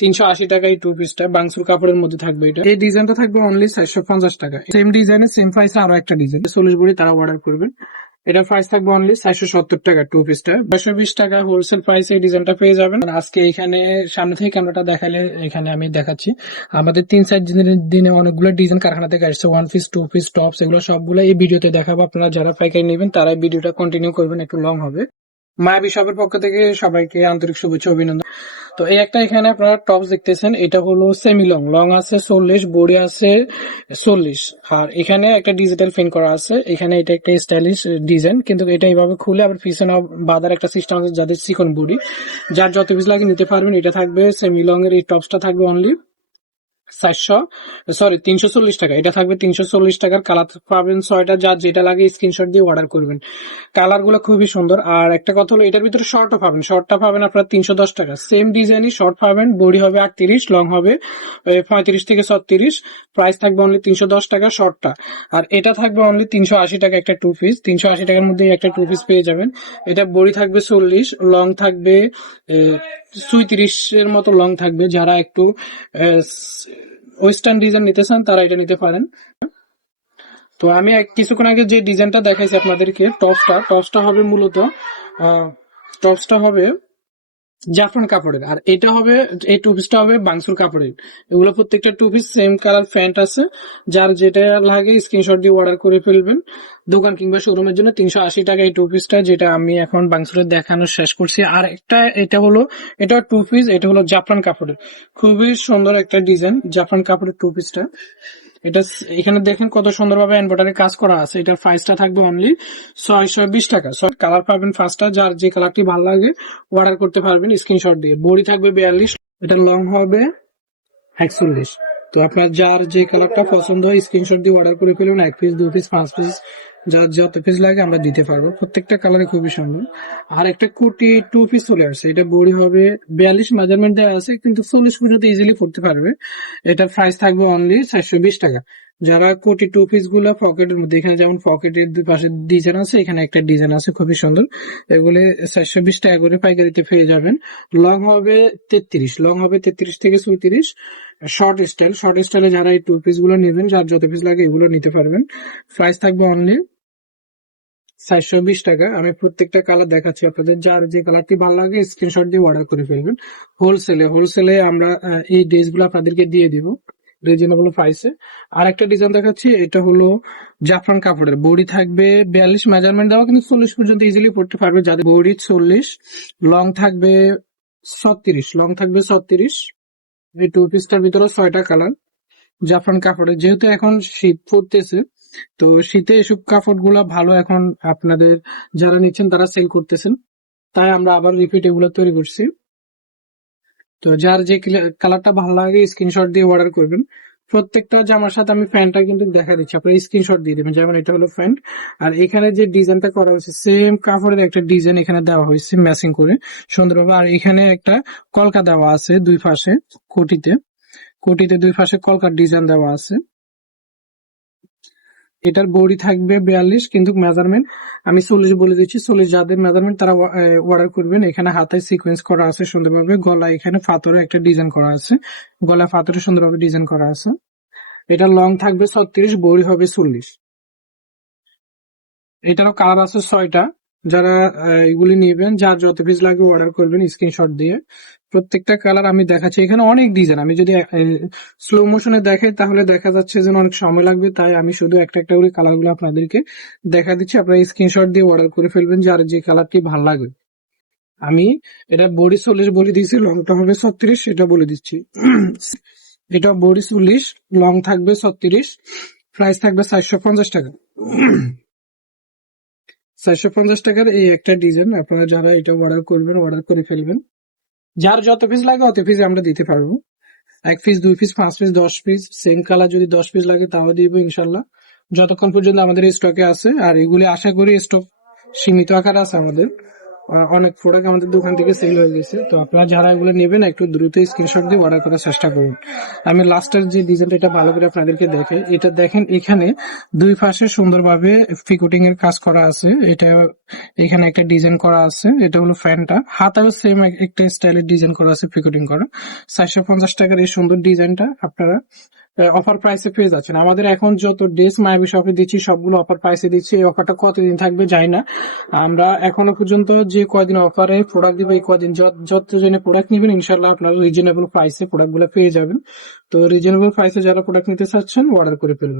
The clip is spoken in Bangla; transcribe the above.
তিনশো আশি টাকা এই টু পিসটা বাংসুর কাপড়ের মধ্যে থাকবে এটা। এই ডিজাইনটা থাকবে অনলি চারশো পঞ্চাশ টাকা সেম ডিজাইনের সেম প্রাইসে আরও একটা ডিজাইন চল্লিশ বুড়ি তারা অর্ডার করবেন এটা প্রাইস থাকবে অনলি চারশো সত্তর টাকা টু। পিসটা ছয়শো বিশ টাকা হোলসেল প্রাইস এই ডিজাইনটা পেয়ে যাবেন। আজকে এখানে সামনে থেকে ক্যামেরাটা দেখালে এখানে আমি দেখাচ্ছি। আমাদের তিন চার দিনের দিনে অনেকগুলো ডিজাইন কারখানা থেকে আসছে। One piece two piece tops এগুলো সবগুলো এই ভিডিওতে দেখাবো। আপনারা যারা পাইকারি নেবেন তারা ভিডিওটা কন্টিনিউ করবেন। একটু লং হবে। মায়াবী শপের পক্ষ থেকে সবাইকে আন্তরিক শুভেচ্ছা অভিনন্দন। তো এই একটা এখানে আপনারা টপস দেখতেছেন, এটা হলো সেমি লং লং আছে চল্লিশ, বডি আছে চল্লিশ। আর এখানে একটা ডিজিটাল ফিন করা আছে, এখানে এটা একটা স্টাইলিশ ডিজাইন কিন্তু এটা এইভাবে খুলে আবার পিছনে বাঁধার একটা সিস্টেম আছে যাদের চিকন বডি। যার যত পিস লাগে নিতে পারবেন, এটা থাকবে সেমি লং এর, এই টপসটা থাকবে অনলি চারশো সরি তিনশো চল্লিশ টাকা। এটা থাকবে তিনশো চল্লিশ টাকার কালার পাবেন ছয়টা। যার যেটা লাগে স্ক্রিনশট দিয়ে অর্ডার করবেন। কালারগুলো খুবই সুন্দর। আর একটা কথা হলো, এটার ভিতরে শর্টও পাবেন। শর্টটা পাবেন আপনার তিনশো দশ টাকা। সেম ডিজাইনই শর্ট পাবেন। বডি হবে আটত্রিশ লং হবে পঁয়ত্রিশ থেকে ছত্রিশ। প্রাইস থাকবে অনলি তিনশো দশ টাকা শর্টটা আর এটা থাকবে অনলি তিনশো আশি টাকা একটা টু পিস তিনশো আশি টাকার মধ্যে একটা টু পিস পেয়ে যাবেন। এটা বডি থাকবে চল্লিশ লং থাকবে সুইত্রিশ এর মতো লং থাকবে। যারা একটু ওয়েস্টার্ন ডিজাইন নিতে চান, তারা এটা নিতে পারেন। তো আমি কিছুক্ষণ আগে যে ডিজাইনটা দেখাইছি আপনাদেরকে, টপসটা টপসটা হবে মূলত টপসটা হবে জাফরান কাপড়ের। আর এটা হবে, এই টু পিসটা হবে বাংসুর কাপড়ের। এগুলো প্রত্যেকটা two piece same colour pant আছে। যার যেটা লাগে স্ক্রিনশট দিয়ে অর্ডার করে ফেলবেন। দোকান কিংবা শোরুমের জন্য তিনশো আশি টাকা এই টু পিসটা যেটা আমি এখন বাংসুরের দেখানো শেষ করছি। আর একটা, এটা হলো, এটা টু পিস এটা হলো জাফরান কাপড়ের। খুবই সুন্দর একটা ডিজাইন জাফরান কাপড়ের টু পিসটা এটা এখানে দেখেন কত সুন্দরভাবে এনবটারে কাজ করা আছে। এটার প্রাইসটা থাকবে অনলি ছয়শো বিশ টাকা। সব কালার পাবেন ফার্স্টটা যার যে কালারটি ভালো লাগে অর্ডার করতে পারবেন স্ক্রিনশট দিয়ে। বডি থাকবে বিয়াল্লিশ, এটা লং হবে একচল্লিশ। তো আপনার যার যে কালারটা পছন্দ হয় স্ক্রিনশট দিয়ে অর্ডার করে ফেলুন। এক পিস দু পিস পাঁচ পিস যার যত পিস লাগে আমরা দিতে পারব। প্রত্যেকটা কালারে খুবই সুন্দর। আর একটা কুটি টু পিস চলে আসছে। এটা বড়ি হবে। বিয়াল্লিশ মেজারমেন্ট দেওয়া আছে, কিন্তু চল্লিশ পর্যন্ত ইজিলি পড়তে পারবে। এটার প্রাইস থাকবে অনলি চারশো বিশ টাকা। যারা কোটি টু পিসগুলো পকেটের মধ্যে, এখানে যেমন পকেটের পাশে ডিজাইন আছে, এখানে একটা ডিজাইন আছে, খুবই সুন্দর। এগুলি চারশো বিশ টাকা করে পাইকারিতে পেয়ে যাবেন। লং হবে তেত্রিশ, লং হবে তেত্রিশ থেকে চৌত্রিশ শর্ট স্টাইল, শর্ট স্টাইলে যারা এই টু পিসগুলো নেবেন, যার যত পিস লাগে এগুলো নিতে পারবেন। প্রাইস থাকবে অনলি চারশো বিশ টাকা। আমি প্রত্যেকটা কালার দেখাচ্ছি আপনাদের, যার যে কালারটি ভালো লাগে স্ক্রিনশট দিয়ে অর্ডার করে ফেলবেন। হোলসেলে হোলসেলে আমরা এই ড্রেসগুলো আপনাদেরকে দিয়ে দিব। রিজনেবল প্রাইসে আর একটা ডিজাইন দেখাচ্ছি, এটা হলো জাফরান কাপড়ের। বডি থাকবে বিয়াল্লিশ মেজারমেন্ট দেওয়া, কিন্তু চল্লিশ পর্যন্ত ইজিলি পড়তে পারবে। যাদের বডি চল্লিশ লং থাকবে ছত্রিশ লং থাকবে ছত্রিশ। এই টু পিসটার ভিতরে ছয়টা কালার জাফরান কাপড়ের, যেহেতু এখন শীত পড়তেছে, তো শীতে এসব কাপড়গুলা ভালো এখন আপনাদের যারা নিচ্ছেন তারা সেল করতেছেন। তাই আমরা আবার রিপিট এগুলো তৈরি করছি। তো যার যে কালারটা ভালো লাগে স্ক্রিনশট দিয়ে অর্ডার করবেন। প্রত্যেকটা জামার সাথে আমি ফ্যানটা কিন্তু দেখা দিচ্ছি। আপনারা স্ক্রিনশট দিয়ে দেবেন, যেমন এটা হলো ফ্যান আর এখানে যে ডিজাইনটা করা হয়েছে সেম কাপড়ের একটা ডিজাইন এখানে দেওয়া হয়েছে ম্যাচিং করে। সুন্দরভাবে, আর এখানে একটা কলকা দেওয়া আছে দুই পাশে, কোটিতে। কোটিতে দুই পাশে কলকার ডিজাইন দেওয়া আছে। এটার বডি থাকবে বিয়াল্লিশ, কিন্তু মেজারমেন্ট, আমি চল্লিশ বলে দিচ্ছি, চল্লিশ যাদের মেজারমেন্ট তারা অর্ডার করবেন। এখানে হাতায় সিকোয়েন্স করা আছে সুন্দরভাবে গলা এখানে ফাতরে একটা ডিজাইন করা আছে। গলা ফাতরে সুন্দরভাবে ডিজাইন করা আছে। এটা লং থাকবে ছত্রিশ বড়ি হবে চল্লিশ। এটারও কালার আছে ছয়টা। যারা এগুলি নেবেন, যার যত পিস লাগে অর্ডার করবেন স্ক্রিনশট দিয়ে। প্রত্যেকটা কালার আমি দেখাচ্ছি। এখানে অনেক ডিজাইন আমি যদি স্লো মোশনে দেখাই, তাহলে দেখা যাচ্ছে যে অনেক সময় লাগবে। তাই আমি শুধু একটা একটা করে কালারগুলো আপনাদেরকে দেখা দিচ্ছি। আপনারা স্ক্রিনশট দিয়ে অর্ডার করে ফেলবেন যার যে কালারটি ভালো লাগবে। আমি এটা বডি চল্লিশ বলে দিয়েছি লংটা হবে ছত্রিশ সেটা বলে দিচ্ছি। এটা বডি চল্লিশ লং থাকবে ছত্রিশ প্রাইস থাকবে চারশো পঞ্চাশ টাকা। চারশো পঞ্চাশ টাকার এই একটা ডিজাইন আপনারা যারা এটা অর্ডার করবেন অর্ডার করে ফেলবেন। যার যত পিস লাগে অত পিস আমরা দিতে পারব। এক পিস দুই পিস পাঁচ পিস দশ পিস সেম কালার যদি দশ পিস লাগে তাও দিব ইনশাল্লাহ। যতক্ষণ পর্যন্ত আমাদের স্টকে আছে, আর এগুলি আশা করি স্টক সীমিত আকার আছে আমাদের। অনেক প্রোডাক্ট আমাদের দোকান থেকে সেল হয়ে গেছে। তো আপনারা যারা এগুলো নেবেন, একটু দ্রুত স্ক্রিনশট দিয়ে অর্ডার করার চেষ্টা করুন। আমি লাস্টের যে ডিজাইনটা এটা ভালো করে আপনাদেরকে দেখে এটা দেখেন, এখানে দুই পাশে সুন্দরভাবে ফিকুটিং এর কাজ করা আছে। এটা এখানে একটা ডিজাইন করা আছে। এটা হলো ফ্যানটা হাতাও সেম একটা স্টাইলের ডিজাইন করা আছে ফিকুটিং করা। চারশো পঞ্চাশ টাকার এই সুন্দর ডিজাইনটা আপনারা অফার প্রাইসে পেয়ে যাচ্ছেন। আমাদের এখন যত ড্রেস মায়াবি শপে দিচ্ছি, সবগুলো অফার প্রাইসে দিচ্ছি। এই অফারটা কতদিন থাকবে যাই না। আমরা এখনও পর্যন্ত যে কয়দিন অফারে প্রোডাক্ট দিব, এই কদিন যত- যত জনে প্রোডাক্ট নেবেন ইনশাল্লাহ আপনারা রিজনেবল প্রাইসে প্রোডাক্টগুলো পেয়ে যাবেন। তো রিজনেবল প্রাইসে যারা প্রোডাক্ট নিতে চাচ্ছেন অর্ডার করে ফেলবেন